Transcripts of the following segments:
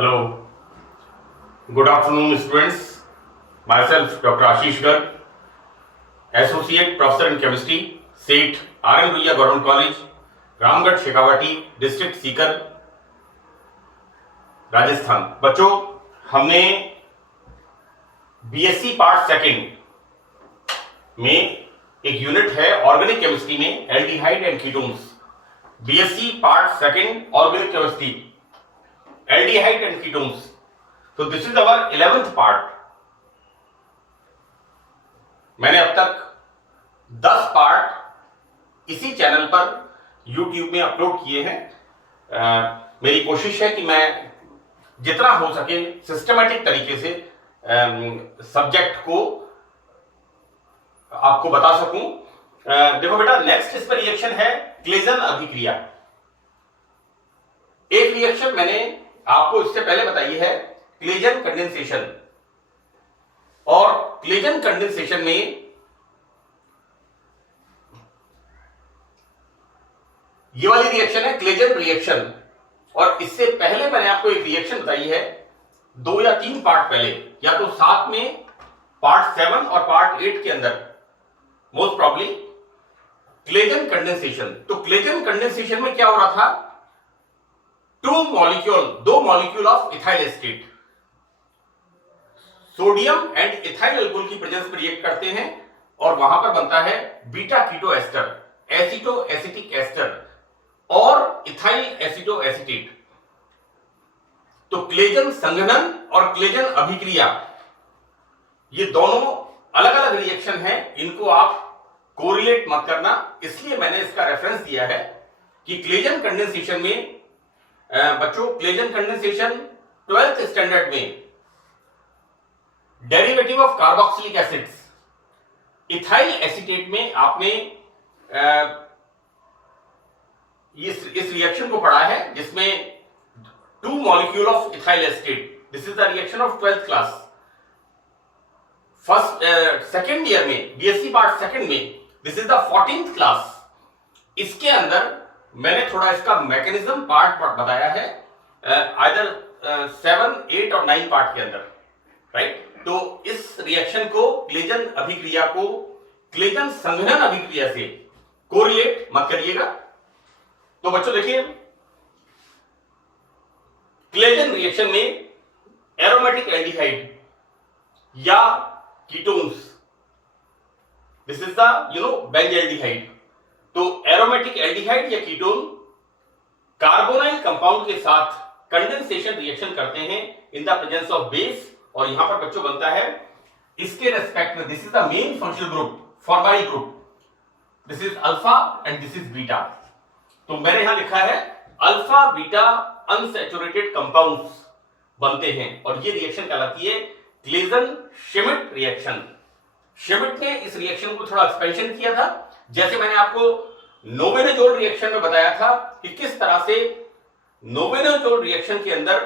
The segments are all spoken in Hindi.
Hello, good afternoon, students. Myself, Dr. Ashish Garg, Associate Professor in Chemistry, SEAT, R.N. Ruia Government College, Ramgarh Shekhawati, district Sikar, Rajasthan. बच्चों, हमने बीएससी पार्ट सेकंड में एक यूनिट है ऑर्गेनिक केमिस्ट्री में aldehyde and ketones. BSc part second organic chemistry, aldehyde and ketones. तो this is our 11th part. मैंने अब तक 10 पार्ट इसी चैनल पर YouTube में अपलोड किए हैं। मेरी कोशिश है कि मैं जितना हो सके सिस्टमैटिक तरीके से सब्जेक्ट को आपको बता सकूं। देखो बेटा, नेक्स्ट इस पर रिएक्शन है क्लेजन अभिक्रिया। एक रिएक्शन मैंने आपको इससे पहले बताई है क्लेजन कंडेंसेशन, और क्लेजन कंडेंसेशन में ये वाली रिएक्शन है क्लेजन रिएक्शन। और इससे पहले मैंने आपको एक रिएक्शन बताई है 2 या 3 पार्ट पहले, या तो साथ में पार्ट 7 और पार्ट 8 के अंदर, मोस्ट प्रॉब्ली क्लेजन कंडेंसेशन। तो क्लेजन कंडेंसेशन में क्या हो रहा था, दो molecule of ethyl estate, sodium and ethyl alcohol की प्रेजेंस पर रिएक्ट करते हैं और वहां पर बनता है beta keto ester, एसिटो acetic ester और इथाइल एसिटो एसिटेट। तो क्लेजन संघनन और क्लेजन अभिक्रिया ये दोनों अलग अलग रिएक्शन हैं, इनको आप कोरिलेट मत करना। इसलिए मैंने इसका रेफरेंस दिया है कि क्लेजन कंडेंसेशन में बच्चों, क्लेजन कंडेंसेशन 12th स्टैंडर्ड में derivative of carboxylic acids, ethyl acetate में आपने इस रिएक्शन को पढ़ा है जिसमें 2 molecule of ethyl acetate. This is the reaction of 12th class. Second year में बीएससी पार्ट सेकेंड में this is the 14th class. इसके अंदर मैंने थोड़ा इसका मैकेनिज्म पार्ट बताया है, आइदर 7, 8 और 9 पार्ट के अंदर, राइट। तो इस रिएक्शन को, क्लेजन अभिक्रिया को क्लेजन संघनन अभिक्रिया से कोरिलेट मत करिएगा। तो बच्चों देखिए, क्लेजन रिएक्शन में एरोमेटिक एल्डिहाइड या ketones, this is the benzaldehyde. तो एरोमेटिक एल्डिहाइड या कीटोन कार्बोनाइल कंपाउंड के साथ कंडेंसेशन रिएक्शन करते हैं in the presence of base, और यहां पर बच्चों बनता है इसके रेस्पेक्ट में, this is the main functional group, formyl group, this is alpha and this is beta. तो मैंने यहां लिखा है अल्फा बीटा अनसैचुरेटेड कंपाउंड्स बनते हैं, और ये रिएक्शन कहलाती है क्लेजन श्मिट रिएक्शन। श्मिट ने इस रिएक्शन को थोड़ा एक्सपेंशन किया था, जैसे मैंने आपको नोवेनोजोल रिएक्शन में बताया था कि किस तरह से नोवेनोजोल रिएक्शन के अंदर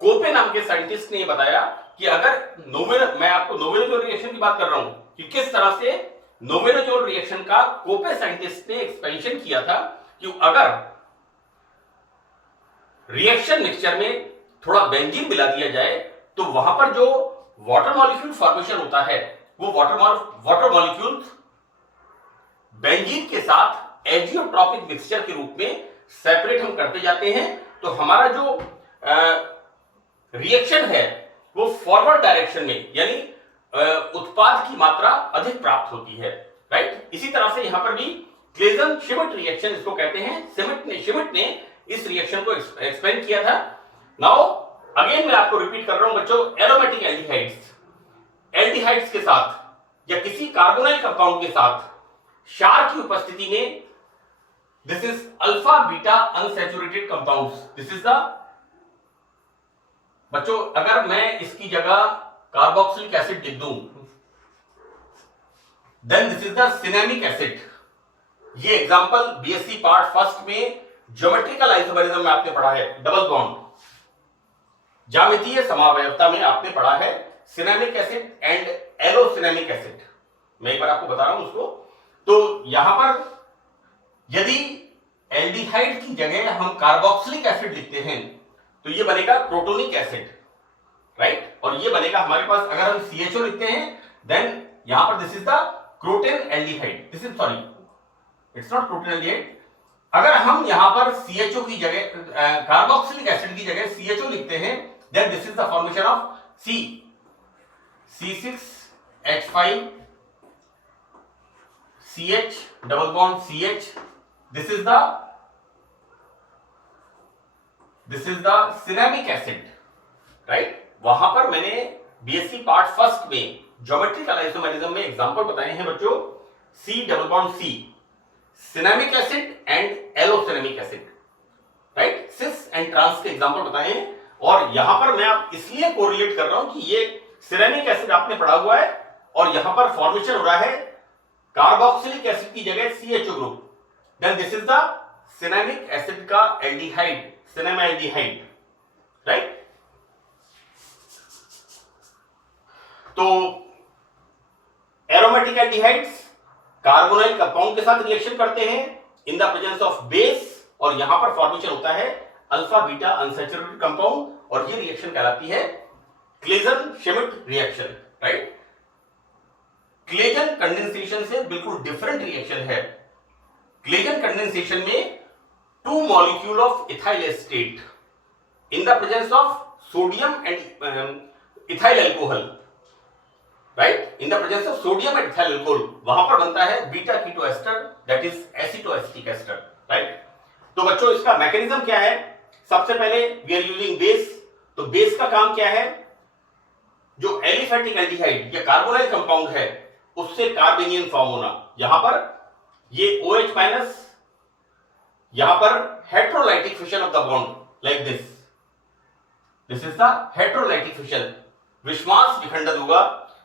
कोपे नाम के साइंटिस्ट ने बताया कि अगर मैं आपको नोवेनोजोल रिएक्शन की बात कर रहा हूं कि किस तरह से नोवेनोजोल रिएक्शन का कोपे साइंटिस्ट ने एक्सपेंशन किया था कि अगर रिएक्शन मिक्सचर में थोड़ा बेंजीन मिला दिया जाए तो वहां पर जो वाटर मॉलिक्यूल फॉर्मेशन होता है वो वाटर मॉलिक्यूल बेंजीन के साथ एजियोट्रॉपिक मिक्सचर के रूप में सेपरेट हम करते जाते हैं। तो हमारा जो रिएक्शन है वो फॉरवर्ड डायरेक्शन में, यानी उत्पाद की मात्रा अधिक प्राप्त होती है, राइट। इसी तरह से यहां पर भी क्लेजन श्मिट रिएक्शन इसको कहते हैं। श्मिट ने इस रिएक्शन को एक्सप्लेन किया था। नाउ अगेन मैं आपको रिपीट कर रहा हूं बच्चों, एरोमेटिक एल्डिहाइड्स के साथ या किसी कार्बोनाइल कंपाउंड के साथ क्षार की उपस्थिति में, this is alpha beta unsaturated compounds. This is the बच्चों, अगर मैं इसकी जगह कार्बोक्सिलिक एसिड लिख दूं, then this is the cinnamic acid. ये एग्जांपल बीएससी पार्ट फर्स्ट में ज्योमेट्रिकल आइसोमेरिज्म में आपने पढ़ा है, डबल बॉन्ड ज्यामितीय समावयवता में आपने पढ़ा है सिनेमिक एसिड एंड एलोसिनेमिक एसिड। मैं एक बार आपको बता रहा हूं उसको। तो यहां पर यदि एल्डिहाइड की जगह हम कार्बोक्सिलिक एसिड लिखते हैं तो ये बनेगा क्रोटोनिक एसिड, राइट। और ये बनेगा हमारे पास, अगर हम CHO लिखते हैं देन यहां पर this is the croton aldehyde, this is sorry it's not croton aldehyde. अगर हम यहां पर CHO की जगह कार्बोक्सिलिक एसिड की जगह CHO लिखते हैं then this is the formation of C6H5 CH double bond CH, this is the ceramic acid, right. वहां पर मैंने BSc पार्ट फर्स्ट में ज्योमेट्रिकल आइसोमेरिज्म में एग्जांपल बताए हैं बच्चों, C double bond C cinnamic acid and allocinnamic acid, right. Cis and trans के एग्जांपल बताए हैं। और यहां पर मैं आप इसलिए कोरिलेट कर रहा हूं कि ये सिरेमिक एसिड आपने पढ़ा हुआ है और यहां पर फॉर्मेशन हो रहा है कार्बोक्सिलिक एसिड की जगह CHO group, then this is the ceramic acid का एल्डिहाइड, सिनेमाल्डिहाइड, राइट। तो एरोमेटिक एल्डिहाइड्स कार्बोनाइल कंपाउंड के साथ रिएक्शन करते हैं in the presence of base, और यहां पर फॉर्मेशन होता है अल्फा बीटा अनसैचुरेटेड कंपाउंड, और ये रिएक्शन कहलाती है Claisen Schmidt reaction, right. Claisen condensation से बिल्कुल डिफरेंट रिएक्शन है। क्लेजन कंडेंसेशन में two molecule of ethyl acetate in the presence of sodium and ethyl alcohol, right, in the presence of sodium and ethyl alcohol, वहां पर बनता है beta keto ester, that is acetoacetic ester, right. तो बच्चों इसका मैकेनिज्म क्या है? सबसे पहले वी आर यूजिंग बेस, तो बेस का काम क्या है? जो एलिफेटिक एल्डिहाइड या कार्बोनाइल कंपाउंड है उससे कार्बेनियन फॉर्म होना, यहां पर ये OH माइनस, यहां पर heterolytic fission of the bond like this, this is the heterolytic fission, विषमास विखंडन होगा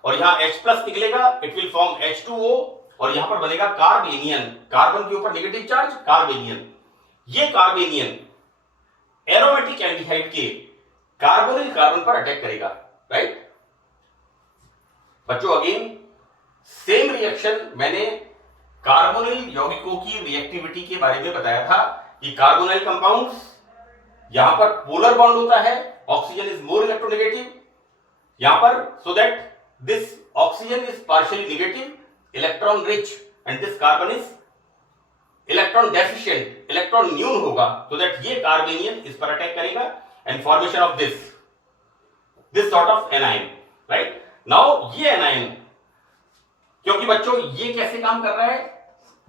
और यहां H प्लस निकलेगा, इट विल फॉर्म H2O और यहां पर बनेगा कार्बेनियन, कार्बन के ऊपर नेगेटिव चार्ज कार्बेनियन। ये कार्बेनियन एरोमेटिक एल्डिहाइड के कार्बोनिल कार्बन पर अटैक करेगा, राइट। बच्चों अगेन सेम रिएक्शन मैंने कार्बोनिल यौगिकों की रिएक्टिविटी के बारे में बताया था कि कार्बोनाइल कंपाउंड्स यहां पर पोलर बॉन्ड होता है, ऑक्सीजन इज मोर इलेक्ट्रोनेगेटिव यहां पर, so that this oxygen is partially negative, electron rich, and this carbon is electron deficient, electron न्यून होगा, सो दैट ये कार्बेनियन इस पर अटैक करेगा and formation of this sort of anion, right. Now ये एनायन, क्योंकि बच्चों ये कैसे काम कर रहा है?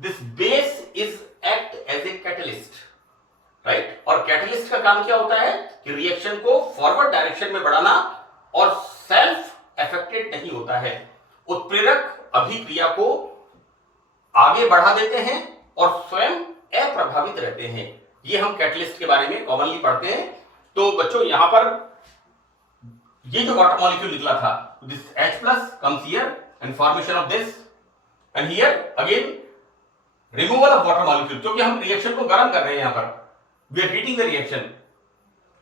This base is act as a catalyst, right. और कैटलिस्ट का काम क्या होता है कि रिएक्शन को फॉरवर्ड डायरेक्शन में बढ़ाना, और सेल्फ अफेक्टेड नहीं होता है। उत्प्रेरक अभिक्रिया को आगे बढ़ा देते हैं और स्वयं अप्रभावित रहते हैं। ये हम कैटलिस्ट के बारे में कॉमनली पढ़ते हैं। तो बच्चों यहां पर ये जो वाटर मॉलिक्यूल निकला था, this H plus comes here and formation of this, and here again removal of water molecule, क्योंकि हम रिएक्शन को गर्म कर रहे हैं, यहां पर we are heating the reaction,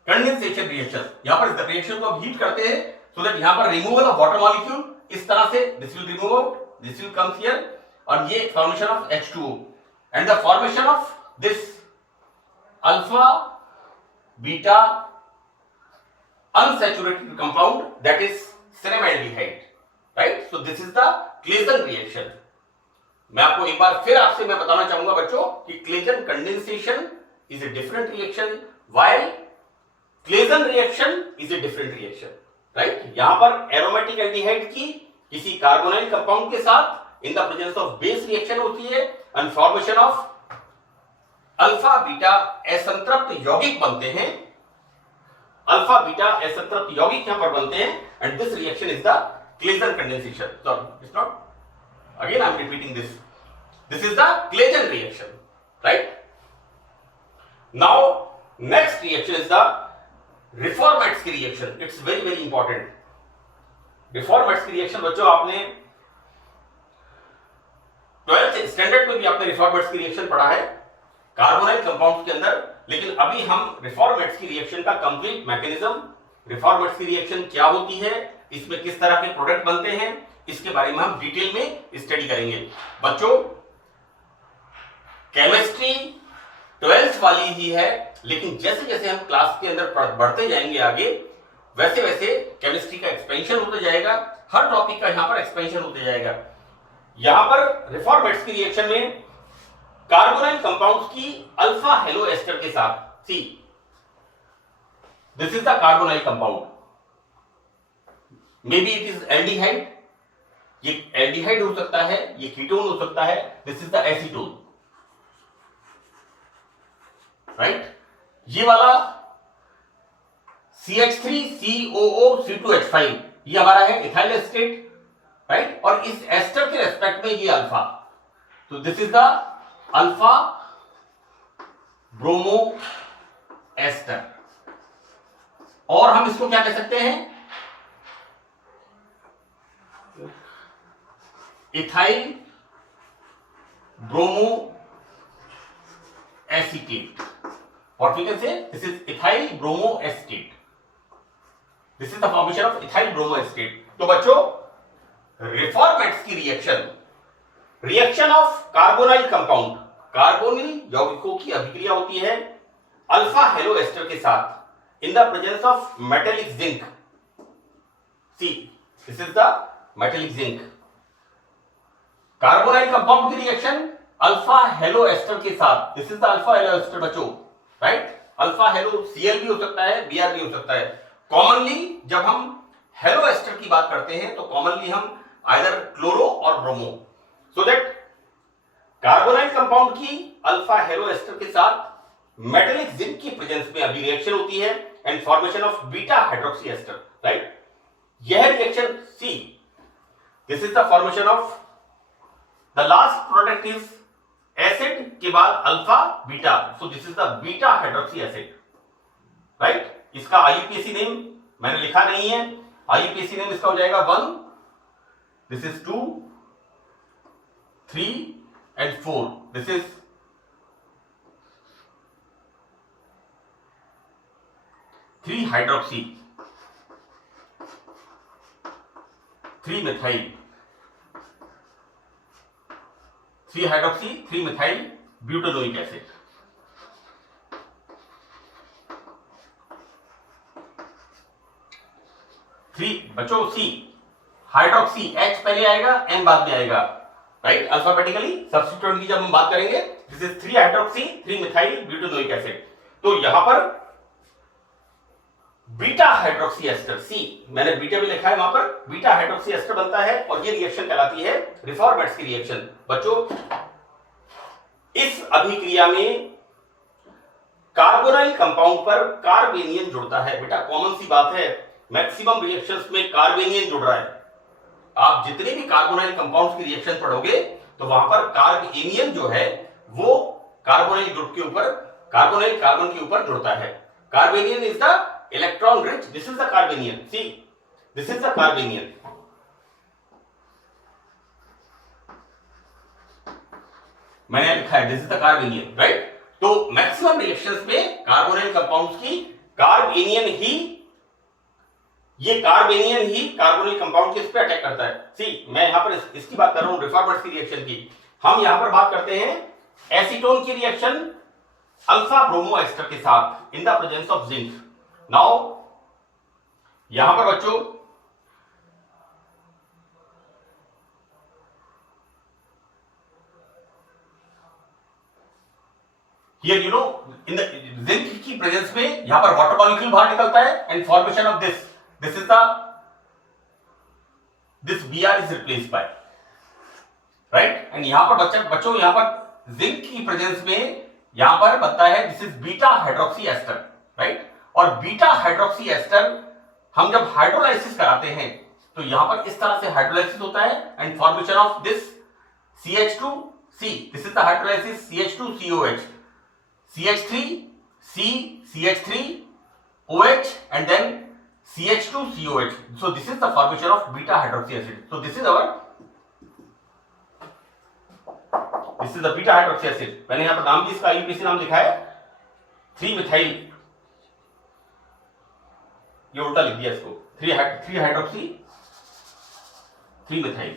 condensation reaction, यहां पर रिएक्शन को हम हीट करते हैं so that यहां पर removal of water molecule इस तरह से this will remove out, this will comes here, और ये formation of H2O and the formation of this alpha beta unsaturated compound, that is ceramidaldehyde, right. So this is the Claisen reaction. मैं आपको एक बार फिर आपसे मैं बताना चाहूंगा बच्चों कि Claisen condensation is a different reaction, while Claisen reaction is a different reaction, right. यहां पर एरोमेटिक एल्डिहाइड की किसी कार्बोनाइल कंपाउंड के साथ in the presence of base reaction होती है and formation of alpha beta असंतृप्त यौगिक बनते हैं, अल्फा बीटा असंतृप्त यौगिक यहां पर बनते हैं, and this reaction is the Claisen condensation. Sorry, it's not. Again, I'm repeating this. This is the Claisen reaction, right? Now, next reaction is the Reformatsky reaction. It's very very important. Reformatsky reaction बच्चों आपने 12th स्टैंडर्ड में भी आपने Reformatsky reaction पढ़ा है कार्बोनाइल कंपाउंड्स के अंदर, लेकिन अभी हम Reformatsky reaction का कंप्लीट मैकेनिज्म, Reformatsky reaction क्या होती है, इसमें किस तरह के प्रोडक्ट बनते हैं, इसके बारे में हम डिटेल में स्टडी करेंगे। बच्चों केमिस्ट्री 12th साइंस वाली ही है, लेकिन जैसे जैसे हम क्लास के अंदर बढ़ते जाएंगे आगे, वैसे वैसे केमिस्ट्री का एक्सपेंशन होता जाएगा, हर टॉपिक का यहां पर एक्सपेंशन होता जाएगा। यहां पर रिफॉर्मेट्स की रिएक्शन में कार्बोनाइल कंपाउंड्स की अल्फा हेलो एस्टर के साथ, सी this is the carbonyl compound, may be it is aldehyde, ये एल्डिहाइड हो सकता है, ये कीटोन हो सकता है, this is the acetone, right. ये वाला CH3COO C2H5 ये हमारा है इथाइल एस्टेट, राइट, और इस एस्टर के रेस्पेक्ट में ये अल्फा, तो this is the alpha bromo ester, और हम इसको क्या कह सकते हैं, इथाइल ब्रोमो एसीटेट, और we can say this is ethyl bromo acetate, this is the formation of ethyl bromo acetate। तो बच्चों रिफॉर्मेट्स की reaction of carbonyl compound, carbonyl यौगिकों की अभिक्रिया होती है अल्फा हेलो एस्टर के साथ in the presence of metallic zinc, see this is the metallic zinc. Carbonyl compound की रिएक्शन अल्फा हेलो एस्टर के साथ, this is the alpha halo ester बच्चों, राइट, अल्फा हेलो Cl भी हो सकता है, Br भी हो सकता है। कॉमनली जब हम हेलो एस्टर की बात करते हैं तो कॉमनली हम आइदर क्लोरो और bromo, so that carbonyl compound की अल्फा हेलो एस्टर के साथ मेटेलिक जिंक की प्रेजेंस में अभी रिएक्शन होती है and formation of beta hydroxy ester, right. यह reaction see, this is the formation of the last product is acid के बाद alpha beta, so this is the beta hydroxy acid, right. इसका आईयूपीएसी नेम मैंने लिखा नहीं है, आईयूपीएसी नेम इसका हो जाएगा 1, this is 2, 3 and 4, this is 3 hydroxy 3 methyl 3 hydroxy 3 methyl butanoic acid. बच्चों सी हाइड्रोक्सी, H पहले आएगा, M बाद में आएगा, राइट, अल्फाबेटिकली सब्स्टिट्यूट की जब हम बात करेंगे, this is 3 hydroxy 3 methyl butanoic acid. तो यहां पर बीटा हाइड्रोक्सी एस्टर, सी मैंने बीटा भी लिखा है, वहां पर बीटा हाइड्रोक्सी एस्टर बनता है और ये रिएक्शन कहलाती है रिफॉर्मेट्स की रिएक्शन। बच्चों इस अभिक्रिया में कार्बोनाइल कंपाउंड पर कार्बेनियन जुड़ता है, बेटा कॉमन सी बात है, मैक्सिमम रिएक्शंस में कार्बेनियन जुड़ रहा है। आप जितने भी कार्बोनाइल कंपाउंड्स की रिएक्शन पढ़ोगे तो वहां पर कार्बेनियन जो है वो कार्बोनाइल ग्रुप के ऊपर, कार्बोनाइल कार्बन के ऊपर जुड़ता है। Carbanion is the electron rich, this is the carbanion, see this is the carbanion, मैंने लिखा है दिस इज द कार्बेनियन, राइट। तो मैक्सिमम रिएक्शंस में कार्बोनाइल कंपाउंड्स की कार्बेनियन ही, ये कार्बेनियन ही कार्बोनाइल कंपाउंड के इस पे अटैक करता है। सी मैं यहां पर इसकी बात कर रहा हूं रिफॉर्मेट्स की रिएक्शन की, हम यहां पर बात करते हैं एसीटोन की रिएक्शन अल्फा ब्रोमो एस्टर के साथ in the presence of zinc. Now यहां पर बच्चों here you know in the zinc की प्रेजेंस में यहां पर वाटर मॉलिक्यूल बाहर निकलता है and formation of this is the this Br is replaced by, right, and यहां पर बच्चों यहां पर जिंक की प्रेजेंस में यहां पर बनता है this is beta hydroxy ester, right. और बीटा हाइड्रोक्सी एस्टर हम जब हाइड्रोलाइसिस कराते हैं तो यहां पर इस तरह से हाइड्रोलाइसिस होता है and formation of this CH2C, this is the hydrolysis CH2COH, CH3 C CH3 OH and then CH2COH, so this is the formation of beta hydroxy acid, so this is the beta hydroxy acid। मैंने यहां पर नाम भी इसका आईयूपीएसी नाम लिखा है 3 मिथाइल, ये उल्टा लिख दिया इसको, 3 हाइड्रोक्सी 3 मिथाइल।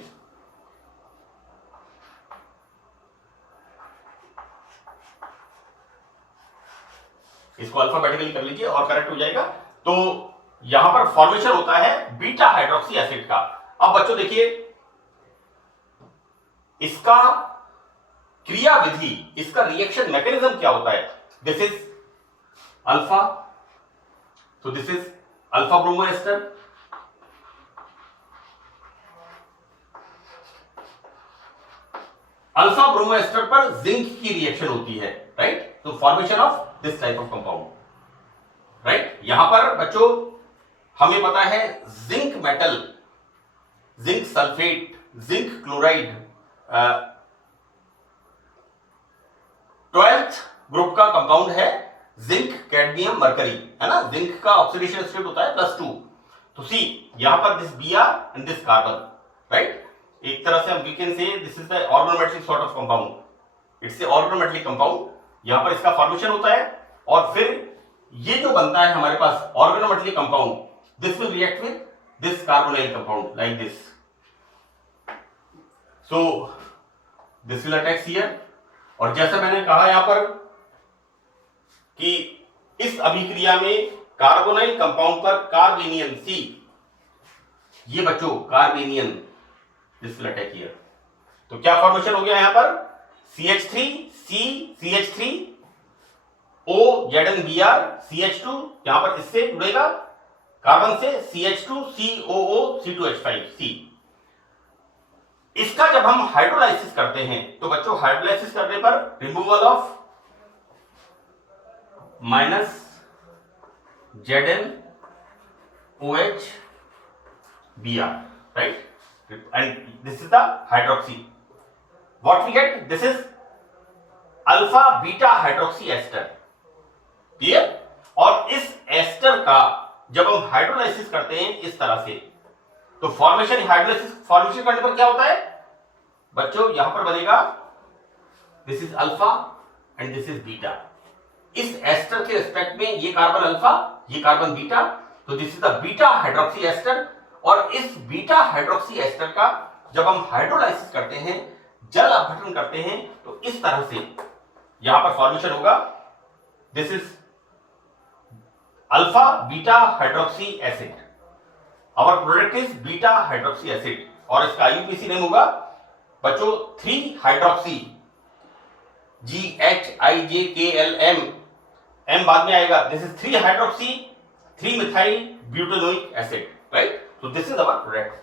इसको अल्फाबेटिकली कर लीजिए और करेक्ट हो जाएगा। तो यहां पर फॉर्मेशन होता है बीटा हाइड्रोक्सी एसिड का। अब बच्चों देखिए इसका क्रिया विधि, इसका रिएक्शन मैकेनिज्म क्या होता है। दिस इज अल्फा, तो this is alpha bromo ester, alpha bromo ester पर जिंक की रिएक्शन होती है, राइट। तो formation of this type of compound, right. यहां पर बच्चों हमें पता है zinc metal, zinc sulphate, zinc chloride 12th group का कंपाउंड है जिंक कैडमियम मरकरी, है ना। जिंक का ऑक्सीडेशन स्टेट होता है +2। तो सी यहां पर this Br and this carbon, right. एक तरह से हम we can say this is the organometallic sort of compound, it's a organometallic compound. यहां पर इसका फॉर्मेशन होता है और फिर ये जो बनता है हमारे पास organometallic compound, this will react with this carbonyl compound like this. So this will attack here. और जैसा मैंने कहा यहां पर कि इस अभिक्रिया में कार्बोनाइल कंपाउंड पर कार्बेनियन सी, ये बच्चों कार्बेनियन, दिस विल अटैक हियर। तो क्या फॉर्मेशन हो गया यहां पर CH3 C CH3 O ZnBr CH2, यहां पर इससे जुड़ेगा कार्बन से CH2 COO C2H5 C। इसका जब हम हाइड्रोलाइसिस करते हैं तो बच्चों हाइड्रोलाइसिस करने पर removal of -ZnOH Br, right, and this is the hydroxy. What we get, this is alpha beta hydroxy ester, clear। और इस एस्टर का जब हम हाइड्रोलाइसिस करते हैं इस तरह से, तो फॉर्मेशन हाइड्रोलाइसिस फॉर्मेशन करने पर क्या होता है बच्चों, यहां पर बनेगा this is alpha and this is beta. इस एस्टर के रिस्पेक्ट में ये कार्बन अल्फा, ये कार्बन बीटा, तो this is the beta hydroxy ester. और इस बीटा हाइड्रोक्सी एस्टर का जब हम हाइड्रोलाइसिस करते हैं, जल अपघटन करते हैं, तो इस तरह से यहां पर फॉर्मेशन होगा, this is alpha beta hydroxy acid. Our product is beta hydroxy acid और इसका IUPAC नेम होगा बच्चों 3 हाइड्रोक्सी GHIJKLM, M बाद में आएगा, this is 3 hydroxy 3 methyl butanoic acid, right. तो दिस इज आवर प्रोडक्ट।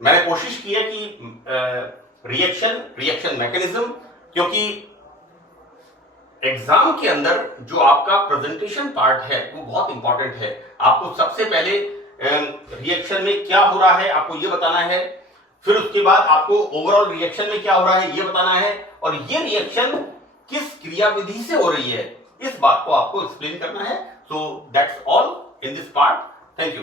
मैंने कोशिश की है कि रिएक्शन मैकेनिज्म, क्योंकि एग्जाम के अंदर जो आपका प्रेजेंटेशन पार्ट है वो बहुत इंपॉर्टेंट है। आपको सबसे पहले रिएक्शन में क्या हो रहा है आपको ये बताना है, फिर उसके बाद आपको ओवरऑल रिएक्शन में क्या हो रहा है ये बताना है, और ये रिएक्शन किस क्रियाविधि से हो रही है इस बात को आपको एक्सप्लेन करना है। So that's all in this part. Thank you.